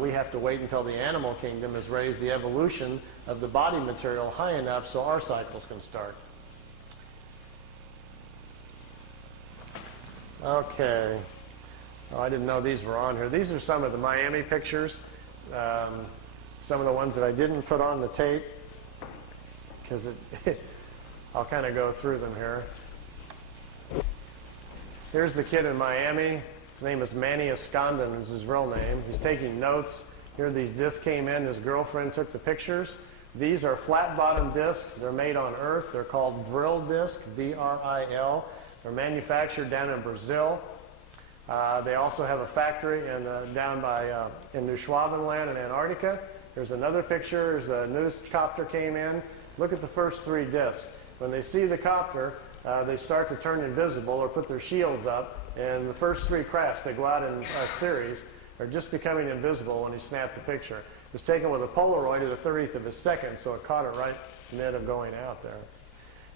We have to wait until the animal kingdom has raised the evolution of the body material high enough so our cycles can start. Okay. Oh, I didn't know these were on here. These are some of the Miami pictures. Some of the ones that I didn't put on the tape, because I'll kind of go through them here. Here's the kid in Miami. His name is Manny Escondon is his real name. He's taking notes. Here these discs came in. His girlfriend took the pictures. These are flat-bottom discs. They're made on Earth. They're called Vril discs, V-R-I-L. They're manufactured down in Brazil. They also have a factory down by in New Schwabenland in Antarctica. Here's another picture. There's a news copter came in. Look at the first three discs. When they see the copter, they start to turn invisible or put their shields up. And the first three crafts that go out in a series are just becoming invisible when he snapped the picture. It was taken with a Polaroid at a 30th of a second, so it caught it right in the end of going out there.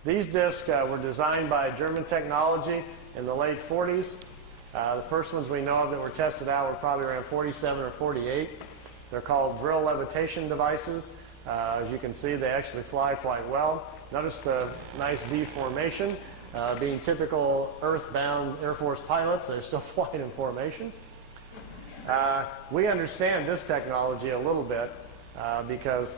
These discs were designed by German technology in the late 40s. The first ones we know of that were tested out were probably around 47 or 48. They're called Vril levitation devices. As you can see, they actually fly quite well. Notice the nice V formation. Being typical earthbound Air Force pilots, they're still flying in formation. We understand this technology a little bit because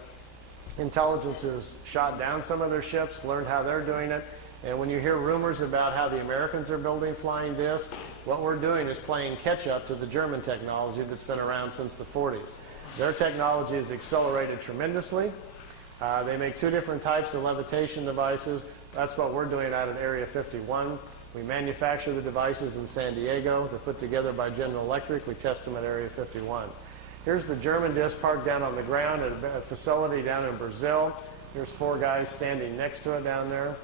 intelligence has shot down some of their ships, learned how they're doing it. And when you hear rumors about how the Americans are building flying discs, what we're doing is playing catch-up to the German technology that's been around since the 40s. Their technology has accelerated tremendously. They make two different types of levitation devices. That's what we're doing out at Area 51. We manufacture the devices in San Diego. They're put together by General Electric. We test them at Area 51. Here's the German disc parked down on the ground at a facility down in Brazil. Here's four guys standing next to it down there.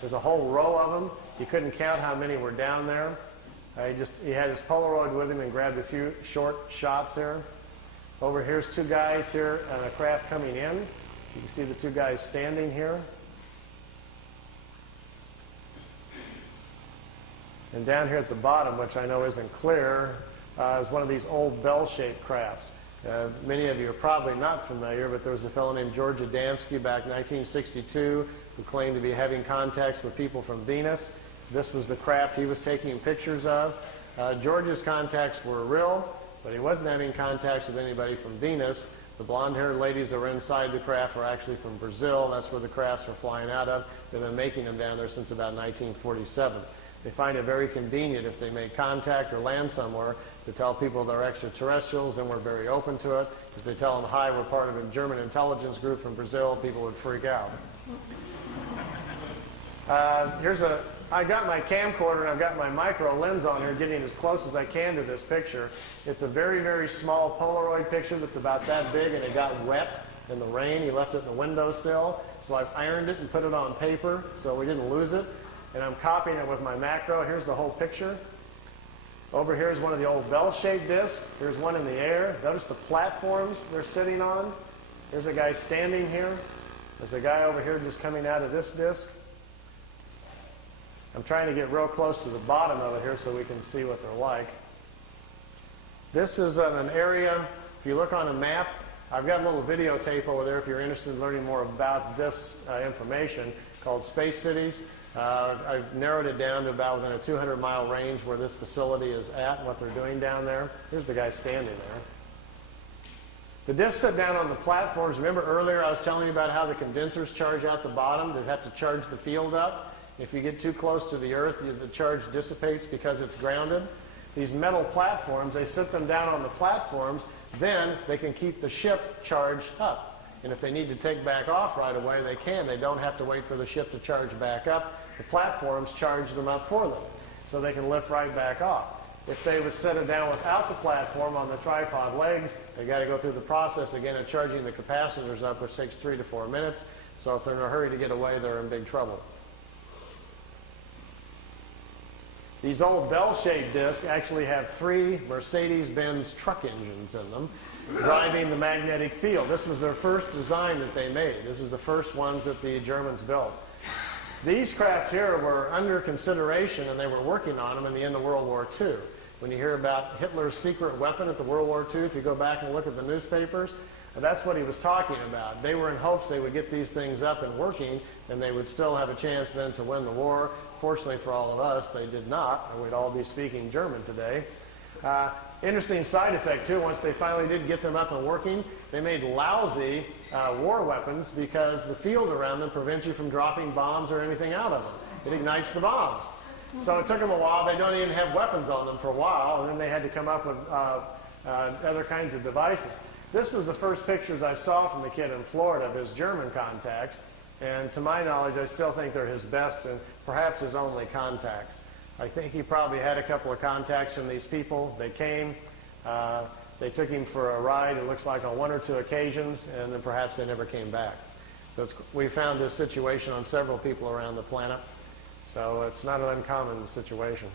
There's a whole row of them. He couldn't count how many were down there. He had his Polaroid with him and grabbed a few short shots here. Over here's two guys here on a craft coming in. You can see the two guys standing here. And down here at the bottom, which I know isn't clear, is one of these old bell-shaped crafts. Many of you are probably not familiar, but there was a fellow named George Adamski back in 1962 who claimed to be having contacts with people from Venus. This was the craft he was taking pictures of. George's contacts were real, but he wasn't having contacts with anybody from Venus. The blonde-haired ladies that were inside the craft were actually from Brazil. That's where the crafts were flying out of. They've been making them down there since about 1947. They find it very convenient if they make contact or land somewhere to tell people they're extraterrestrials, and we're very open to it. If they tell them, hi, we're part of a German intelligence group from Brazil, people would freak out. I got my camcorder and I've got my micro lens on here getting as close as I can to this picture. It's a very, very small Polaroid picture that's about that big, and it got wet in the rain. He left it in the windowsill. So I've ironed it and put it on paper so we didn't lose it. And I'm copying it with my macro. Here's the whole picture. Over here is one of the old bell-shaped discs. Here's one in the air. Notice the platforms they're sitting on. There's a guy standing here. There's a guy over here just coming out of this disc. I'm trying to get real close to the bottom of it here so we can see what they're like. This is an area, if you look on a map, I've got a little videotape over there if you're interested in learning more about this information called Space Cities. I've narrowed it down to about within a 200-mile range where this facility is at and what they're doing down there. Here's the guy standing there. The discs sit down on the platforms. Remember earlier I was telling you about how the condensers charge out the bottom? They have to charge the field up. If you get too close to the Earth, the charge dissipates because it's grounded. These metal platforms, they sit them down on the platforms. Then they can keep the ship charged up. And if they need to take back off right away, they can. They don't have to wait for the ship to charge back up. The platforms charge them up for them, so they can lift right back off. If they would set it down without the platform on the tripod legs, they got to go through the process again of charging the capacitors up, which takes 3 to 4 minutes. So if they're in a hurry to get away, they're in big trouble. These old bell-shaped discs actually have 3 Mercedes-Benz truck engines in them, driving the magnetic field. This was their first design that they made. This is the first ones that the Germans built. These craft here were under consideration, and they were working on them in the end of World War II. when you hear about Hitler's secret weapon at the World War II, if you go back and look at the newspapers, that's what he was talking about. They were in hopes they would get these things up and working, and they would still have a chance then to win the war. Fortunately for all of us, they did not, or we'd all be speaking German today. Interesting side effect, too, once they finally did get them up and working, they made lousy war weapons because the field around them prevents you from dropping bombs or anything out of them. It ignites the bombs. So it took them a while. They don't even have weapons on them for a while, and then they had to come up with other kinds of devices. This was the first pictures I saw from the kid in Florida of his German contacts, and to my knowledge, I still think they're his best and perhaps his only contacts. I think he probably had a couple of contacts from these people. They came, they took him for a ride, it looks like on one or two occasions, and then perhaps they never came back. So we found this situation on several people around the planet, so it's not an uncommon situation.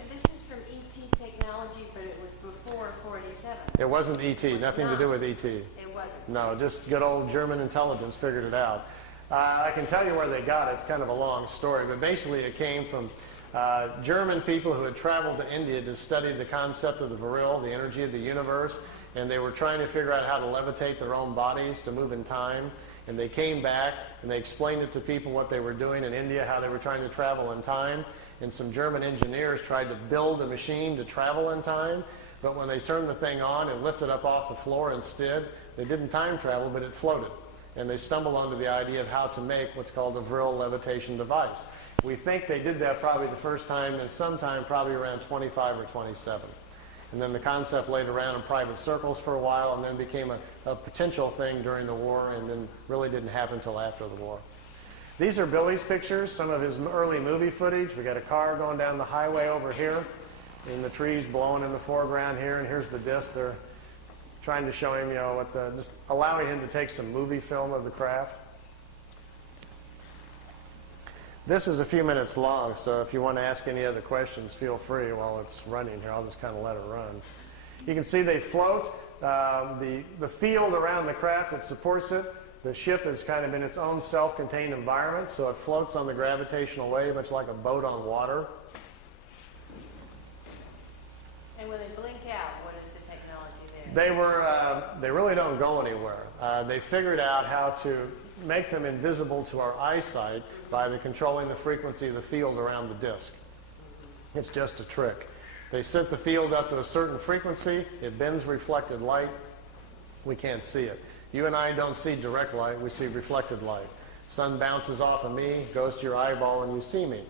And this is from ET technology, but it was before 47. It wasn't ET, nothing to do with ET. It wasn't. No, just good old German intelligence figured it out. I can tell you where they got it. It's kind of a long story, but basically it came from German people who had traveled to India to study the concept of the Vril, the energy of the universe, and they were trying to figure out how to levitate their own bodies to move in time. And they came back and they explained it to people what they were doing in India, how they were trying to travel in time. And some German engineers tried to build a machine to travel in time, but when they turned the thing on, it lifted up off the floor instead. They didn't time travel, but it floated. And they stumbled onto the idea of how to make what's called a Vril levitation device. We think they did that probably the first time and sometime probably around 25 or 27. And then the concept laid around in private circles for a while and then became a potential thing during the war and then really didn't happen until after the war. These are Billy's pictures, some of his early movie footage. We got a car going down the highway over here and the trees blowing in the foreground here, and here's the disc. They're trying to show him, just allowing him to take some movie film of the craft. This is a few minutes long, so if you want to ask any other questions, feel free while it's running here. I'll just kind of let it run. You can see they float. The field around the craft that supports it, the ship is kind of in its own self-contained environment, so it floats on the gravitational wave, much like a boat on water. And when they blink out, what is the technology there? They really don't go anywhere. They figured out how to make them invisible to our eyesight by controlling the frequency of the field around the disk. It's just a trick. They set the field up to a certain frequency, it bends reflected light, we can't see it. You and I don't see direct light, we see reflected light. Sun bounces off of me, goes to your eyeball, and you see me.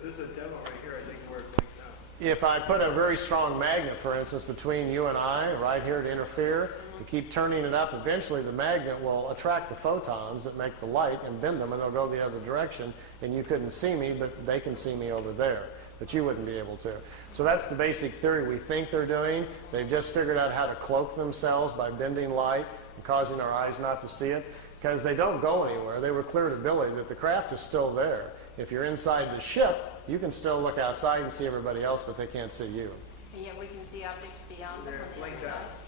This is a demo right here, I think, where it blinks out. If I put a very strong magnet, for instance, between you and I, right here to interfere, you keep turning it up, eventually the magnet will attract the photons that make the light and bend them, and they'll go the other direction, and you couldn't see me, but they can see me over there, but you wouldn't be able to. So that's the basic theory we think they're doing. They've just figured out how to cloak themselves by bending light and causing our eyes not to see it, because they don't go anywhere. They were clear to Billy that the craft is still there. If you're inside the ship, you can still look outside and see everybody else, but they can't see you. And yet we can see objects beyond them There, on it the blinks outside. out.